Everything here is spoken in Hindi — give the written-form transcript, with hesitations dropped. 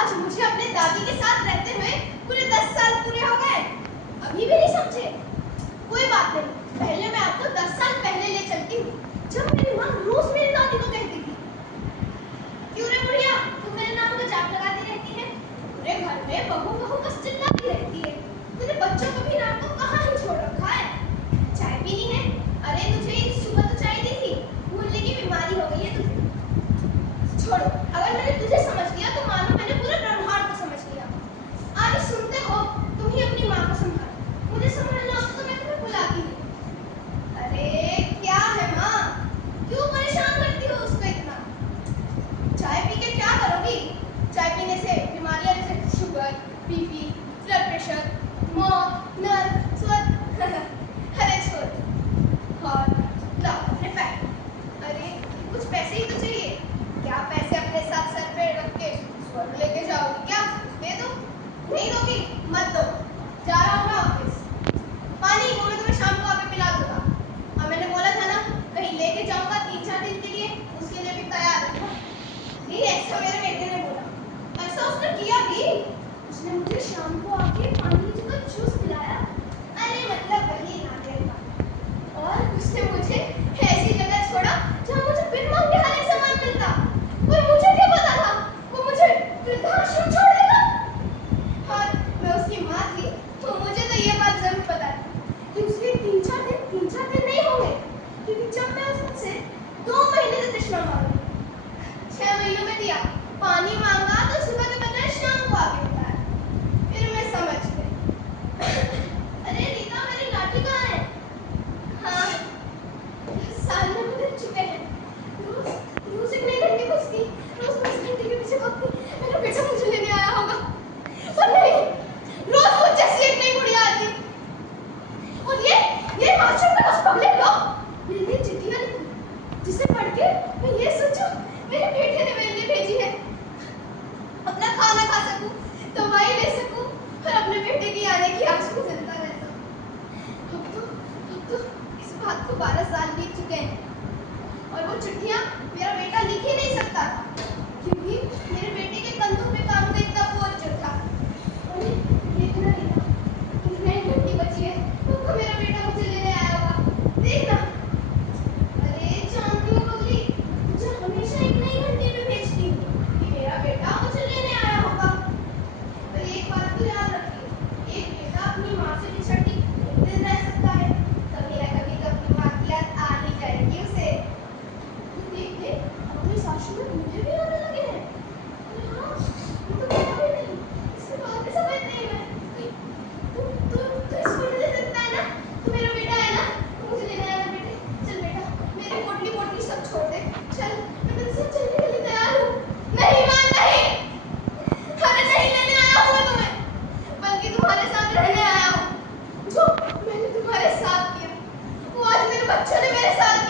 आज मुझे अपने दादी के साथ रहते हुए पूरे 10 साल पूरे हो गए, अभी भी नहीं समझे। कोई बात नहीं, पहले मैं आपको 10 साल पहले ले चलती हूँ, जब मेरी माँ रोज मेरी दादी को कहती थी, क्यों रे बुढ़िया, तू मेरे नाम का जाप लगाती रहती है, पूरे घर में बहू बहू बस चिल्लाती रहती है, तूने बच्चों को भी रात को कहाँ ही छोड़ रखा है, चाय पीनी है, अरे तुझे सुबह तो चाय दी थी, भूलने की बीमारी हो गई है तुझे। छोड़ो, अगर मैंने तुझे समझ लिया तो मानो मैंने पूरे ब्रह्मांड को समझ लिया। आगे सुनते हो, तुम ही अपनी माँ को संभालो, मुझे संभालना हो तो मैं तुम्हें बुलाती हूँ। अरे क्या है माँ, क्यों परेशान करती हो उसको इतना? चाय पी के क्या करोगी? चाय पीने से बीमारियां जैसे शुगर, बीपी, ब्लड प्रेशर, मौत, नर्व, स्वस्थ अरे छोड़, और लाओ अपने पैक। अरे कुछ पैसे ही तो चाहिए, क्या पैसे अपने साथ सर पे रख के स्वर्ग लेके जाओगी क्या? दे दो, नहीं दोगी मत दो, जा रहा हूँ मैं ऑफिस। पानी वो मैं तुम्हें शाम को आके पिला दूंगा। अब मैंने बोला था ना कहीं लेके जाऊंगा 3-4 दिन के लिए, उसके लिए भी तैयार रहूंगा। नहीं ऐसा मेरे बेटे ने बोला, ऐसा उसने किया भी, उसने मुझे शाम को आके पानी का जूस पिलाया, अरे मतलब वही नारियल का, और उसने मुझे ऐसी जगह छोड़ा जहाँ मुझे बिन मांगे हर एक सामान मिलता। और मुझे क्या पता था वो मुझे वृद्धाश्रम छोड़ देगा। और मैं उसकी माँ थी तो मुझे तो ये बात जरूर पता है कि उसके 3-4 दिन नहीं होंगे, क्योंकि जब मैं उससे 2 महीने से कृष्णा मांगी, 6 महीनों में दिया, पानी मांगा तो सुबह के बजाय शाम को आके बताया, फिर मैं समझ गई। अरे रीता मेरी लाठी कहाँ है? हाँ 10 साल में गुजर चुके हैं, रोज एक नई घंटी बजती, रोज मैं उस घंटी के पीछे भागती, मेरा बेटा मुझे लेने आया होगा, पर नहीं, रोज मुझ जैसी एक नई बुढ़िया आती। और ये मास्टर का उस पगले लोग मेरे लिए चिट्ठियां लिखती, जिसे पढ़ के मैं ये सोचूं मेरे बेटे ने मेरे लिए भेजी है, अपना खाना खा सकूं, दवाई ले सकूं और अपने बेटे की आने की आस में जिंदा रह सकूं। अब तो इस बात को 12 साल बीत चुके हैं और वो चिट्ठियां मेरा बेटा लिख ही नहीं सकता, क्योंकि मेरे बेटे के कंधों पे काम का इतना बोझ जो था। अरे देखना रीता, एक नई घंटी बची है, तो मेरा बेटा मुझे लेने आया होगा, देखना। अरे जानती हो पगली, मुझे हमेशा एक नई घंटी पे भेजती हूँ कि मेरा बेटा मुझे लेने आया होगा। पर एक बात तो याद रखिए, एक बेटा अपनी माँ से बिछड़ के कितने दिन रह सकता है, कभी ना कभी तो अपनी माँ की याद आ ही जाएगी उसे। देखते अपने सासू में मुझे भी आने लगे हैं। अरे हाँ, ये तो पता भी नहीं, इसके बात भी समझ नहीं है। तू स्कूल में जा सकता है ना, तू मेरा बेटा है ना, तू मुझे लेने आना बेटे, चल बेटा, मेरी पोटली पोटली सब छोड़ दे, चल मैं तेरे साथ चलने के लिए तैयार हूँ। नहीं माँ नहीं, अरे नहीं लेने आया हूँ मैं तुम्हें, बल्कि तुम्हारे साथ रहने आया हूँ। जो मैंने तुम्हारे साथ किया वो आज मेरे बच्चों ने मेरे साथ